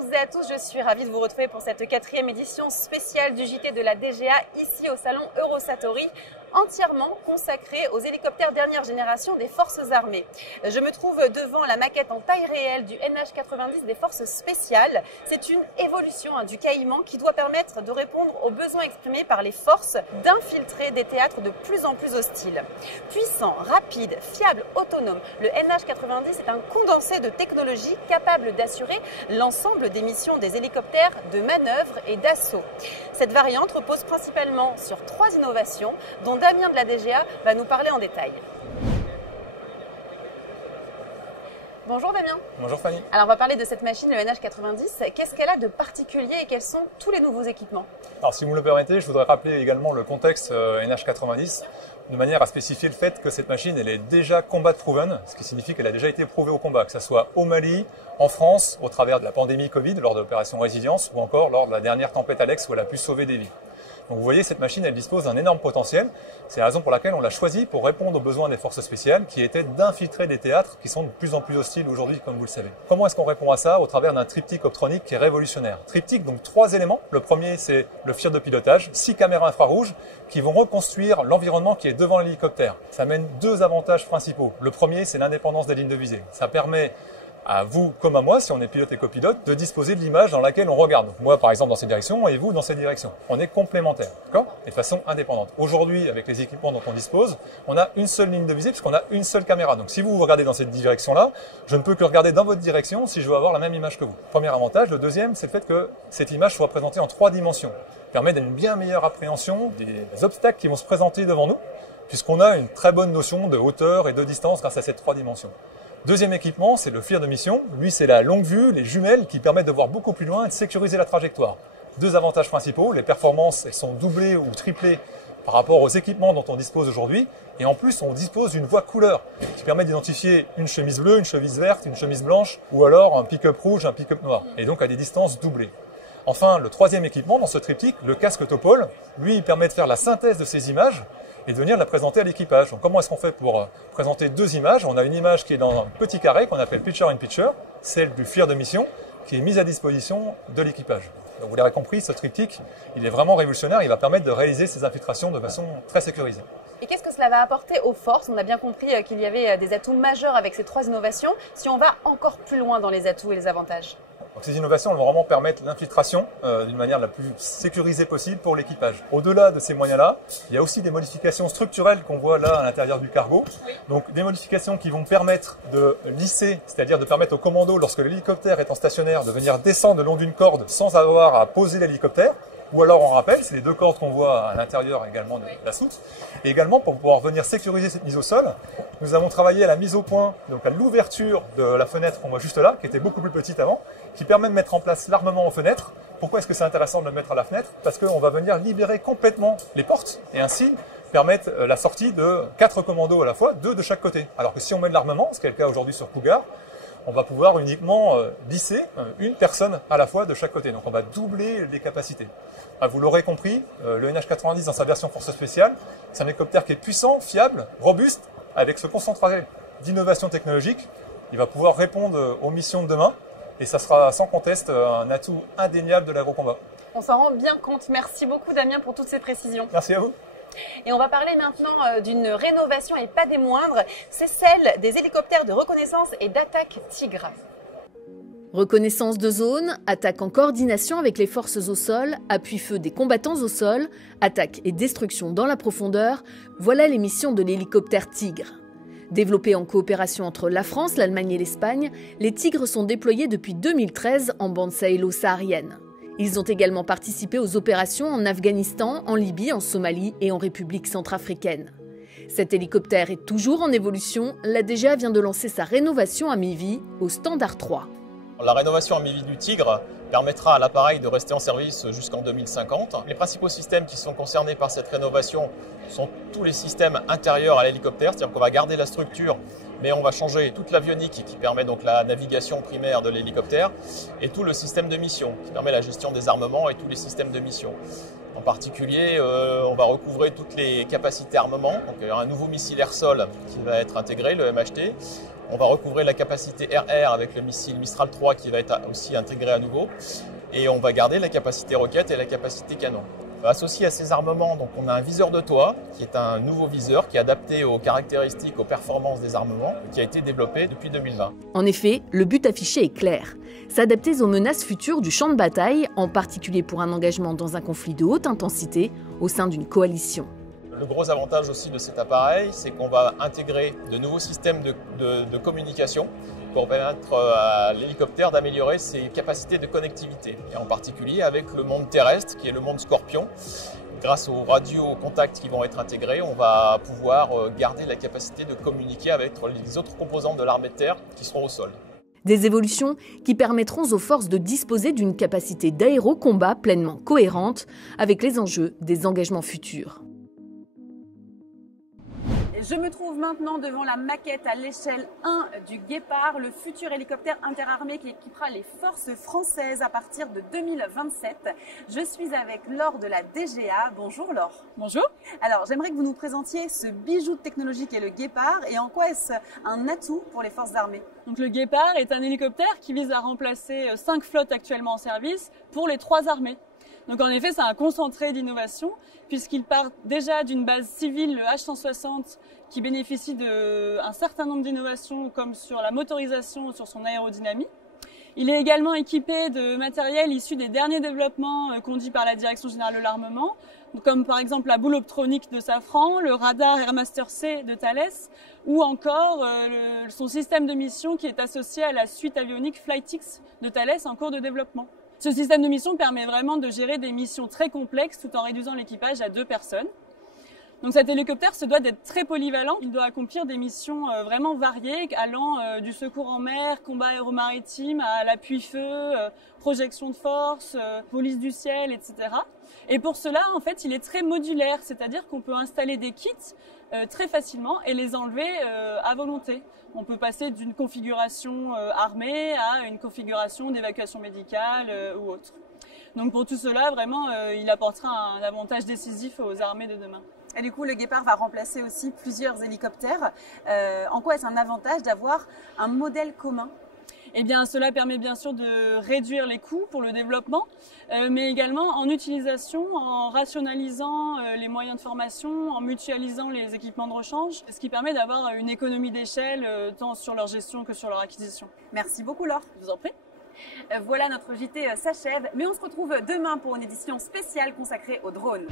toutes et à tous, je suis ravie de vous retrouver pour cette 4e édition spéciale du JT de la DGA ici au salon Eurosatory, entièrement consacré aux hélicoptères dernière génération des forces armées. Je me trouve devant la maquette en taille réelle du NH90 des forces spéciales. C'est une évolution du Caïman qui doit permettre de répondre aux besoins exprimés par les forces d'infiltrer des théâtres de plus en plus hostiles. Puissant, rapide, fiable, autonome, le NH90 est un condensé de technologies capable d'assurer l'ensemble des missions des hélicoptères de manœuvre et d'assaut. Cette variante repose principalement sur 3 innovations dont Damien de la DGA va nous parler en détail. Bonjour Damien. Bonjour Fanny. Alors on va parler de cette machine, le NH90. Qu'est-ce qu'elle a de particulier et quels sont tous les nouveaux équipements? Alors si vous me le permettez, je voudrais rappeler également le contexte NH90 de manière à spécifier le fait que cette machine elle est déjà combat proven, ce qui signifie qu'elle a déjà été prouvée au combat, que ce soit au Mali, en France, au travers de la pandémie Covid, lors de l'opération Résilience ou encore lors de la dernière tempête Alex où elle a pu sauver des vies. Donc vous voyez, cette machine, elle dispose d'un énorme potentiel. C'est la raison pour laquelle on l'a choisie pour répondre aux besoins des forces spéciales qui étaient d'infiltrer des théâtres qui sont de plus en plus hostiles aujourd'hui, comme vous le savez. Comment est-ce qu'on répond à ça? Au travers d'un triptyque optronique qui est révolutionnaire. Triptyque, donc 3 éléments. Le premier, c'est le FIR de pilotage, 6 caméras infrarouges qui vont reconstruire l'environnement qui est devant l'hélicoptère. Ça amène 2 avantages principaux. Le premier, c'est l'indépendance des lignes de visée. Ça permet à vous comme à moi, si on est pilote et copilote, de disposer de l'image dans laquelle on regarde. Donc moi, par exemple, dans cette direction et vous dans cette direction. On est complémentaires, d'accord? Et de façon indépendante. Aujourd'hui, avec les équipements dont on dispose, on a une seule ligne de visée puisqu'on a une seule caméra. Donc si vous regardez dans cette direction-là, je ne peux que regarder dans votre direction si je veux avoir la même image que vous. Premier avantage. Le deuxième, c'est le fait que cette image soit présentée en 3 dimensions. Ça permet d'une bien meilleure appréhension des obstacles qui vont se présenter devant nous, puisqu'on a une très bonne notion de hauteur et de distance grâce à ces 3 dimensions. Deuxième équipement, c'est le FLIR de mission. Lui, c'est la longue vue, les jumelles qui permettent de voir beaucoup plus loin et de sécuriser la trajectoire. 2 avantages principaux, les performances, elles sont doublées ou triplées par rapport aux équipements dont on dispose aujourd'hui. Et en plus, on dispose d'une voie couleur qui permet d'identifier une chemise bleue, une chemise verte, une chemise blanche ou alors un pick-up rouge, un pick-up noir. Et donc à des distances doublées. Enfin, le 3e équipement dans ce triptyque, le casque Topol, lui, il permet de faire la synthèse de ces images et de venir la présenter à l'équipage. Donc comment est-ce qu'on fait pour présenter 2 images? On a une image qui est dans un petit carré qu'on appelle Picture-in-Picture, celle du FLIR de mission, qui est mise à disposition de l'équipage. Donc vous l'avez compris, ce triptyque, il est vraiment révolutionnaire, il va permettre de réaliser ces infiltrations de façon très sécurisée. Et qu'est-ce que cela va apporter aux forces? On a bien compris qu'il y avait des atouts majeurs avec ces 3 innovations. Si on va encore plus loin dans les atouts et les avantages. Donc ces innovations vont vraiment permettre l'infiltration d'une manière la plus sécurisée possible pour l'équipage. Au-delà de ces moyens-là, il y a aussi des modifications structurelles qu'on voit là à l'intérieur du cargo. Oui. Donc des modifications qui vont permettre de lisser, c'est-à-dire de permettre au commando, lorsque l'hélicoptère est en stationnaire, de venir descendre le long d'une corde sans avoir à poser l'hélicoptère. Ou alors en rappel, c'est les 2 cordes qu'on voit à l'intérieur également de la soute. Et également, pour pouvoir venir sécuriser cette mise au sol, nous avons travaillé à la mise au point, donc à l'ouverture de la fenêtre qu'on voit juste là, qui était beaucoup plus petite avant, qui permet de mettre en place l'armement aux fenêtres. Pourquoi est-ce que c'est intéressant de le mettre à la fenêtre? Parce qu'on va venir libérer complètement les portes et ainsi permettre la sortie de 4 commandos à la fois, 2 de chaque côté. Alors que si on met de l'armement, ce qui est le cas aujourd'hui sur Cougar, on va pouvoir uniquement lisser une personne à la fois de chaque côté. Donc on va doubler les capacités. Vous l'aurez compris, le NH90 dans sa version force spéciale, c'est un hélicoptère qui est puissant, fiable, robuste, avec ce concentré d'innovation technologique. Il va pouvoir répondre aux missions de demain et ça sera sans conteste un atout indéniable de l'aérocombat. On s'en rend bien compte. Merci beaucoup Damien pour toutes ces précisions. Merci à vous. Et on va parler maintenant d'une rénovation et pas des moindres, c'est celle des hélicoptères de reconnaissance et d'attaque Tigre. Reconnaissance de zone, attaque en coordination avec les forces au sol, appui-feu des combattants au sol, attaque et destruction dans la profondeur, voilà les missions de l'hélicoptère Tigre. Développés en coopération entre la France, l'Allemagne et l'Espagne, les Tigres sont déployés depuis 2013 en bande sahélo-saharienne. Ils ont également participé aux opérations en Afghanistan, en Libye, en Somalie et en République centrafricaine. Cet hélicoptère est toujours en évolution. La DGA vient de lancer sa rénovation à mi-vie au Standard 3. La rénovation à mi-vie du Tigre permettra à l'appareil de rester en service jusqu'en 2050. Les principaux systèmes qui sont concernés par cette rénovation sont tous les systèmes intérieurs à l'hélicoptère, c'est-à-dire qu'on va garder la structure, mais on va changer toute l'avionique qui permet donc la navigation primaire de l'hélicoptère et tout le système de mission qui permet la gestion des armements et tous les systèmes de mission. En particulier, on va recouvrer toutes les capacités armement. Donc, il y aura un nouveau missile air-sol qui va être intégré, le MHT. On va recouvrer la capacité air-air avec le missile Mistral 3 qui va être aussi intégré à nouveau. Et on va garder la capacité roquette et la capacité canon. Associé à ces armements, donc on a un viseur de toit qui est un nouveau viseur qui est adapté aux caractéristiques, aux performances des armements, qui a été développé depuis 2020. En effet, le but affiché est clair. S'adapter aux menaces futures du champ de bataille, en particulier pour un engagement dans un conflit de haute intensité au sein d'une coalition. Le gros avantage aussi de cet appareil, c'est qu'on va intégrer de nouveaux systèmes de communication pour permettre à l'hélicoptère d'améliorer ses capacités de connectivité, et en particulier avec le monde terrestre qui est le monde Scorpion. Grâce aux radios contacts qui vont être intégrés, on va pouvoir garder la capacité de communiquer avec les autres composantes de l'armée de terre qui seront au sol. Des évolutions qui permettront aux forces de disposer d'une capacité d'aérocombat pleinement cohérente avec les enjeux des engagements futurs. Je me trouve maintenant devant la maquette à l'échelle 1 du Guépard, le futur hélicoptère interarmé qui équipera les forces françaises à partir de 2027. Je suis avec Laure de la DGA. Bonjour Laure. Bonjour. Alors j'aimerais que vous nous présentiez ce bijou de technologie qu'est le Guépard et en quoi est-ce un atout pour les forces armées. Donc le Guépard est un hélicoptère qui vise à remplacer 5 flottes actuellement en service pour les 3 armées. Donc en effet, c'est un concentré d'innovation puisqu'il part déjà d'une base civile, le H160, qui bénéficie d'un certain nombre d'innovations comme sur la motorisation ou sur son aérodynamie. Il est également équipé de matériel issu des derniers développements conduits par la Direction générale de l'armement, comme par exemple la boule optronique de Safran, le radar Airmaster C de Thales, ou encore son système de mission qui est associé à la suite avionique FlightX de Thales en cours de développement. Ce système de mission permet vraiment de gérer des missions très complexes tout en réduisant l'équipage à 2 personnes. Donc cet hélicoptère se doit d'être très polyvalent. Il doit accomplir des missions vraiment variées, allant du secours en mer, combat aéromaritime, à l'appui-feu, projection de force, police du ciel, etc. Et pour cela, en fait, il est très modulaire, c'est-à-dire qu'on peut installer des kits très facilement et les enlever à volonté. On peut passer d'une configuration armée à une configuration d'évacuation médicale ou autre. Donc pour tout cela, vraiment, il apportera un avantage décisif aux armées de demain. Et du coup, le Guépard va remplacer aussi plusieurs hélicoptères. En quoi est-ce un avantage d'avoir un modèle commun ? Eh bien, cela permet bien sûr de réduire les coûts pour le développement, mais également en utilisation, en rationalisant les moyens de formation, en mutualisant les équipements de rechange, ce qui permet d'avoir une économie d'échelle tant sur leur gestion que sur leur acquisition. Merci beaucoup Laure. Je vous en prie. Voilà, notre JT s'achève, mais on se retrouve demain pour une édition spéciale consacrée aux drones.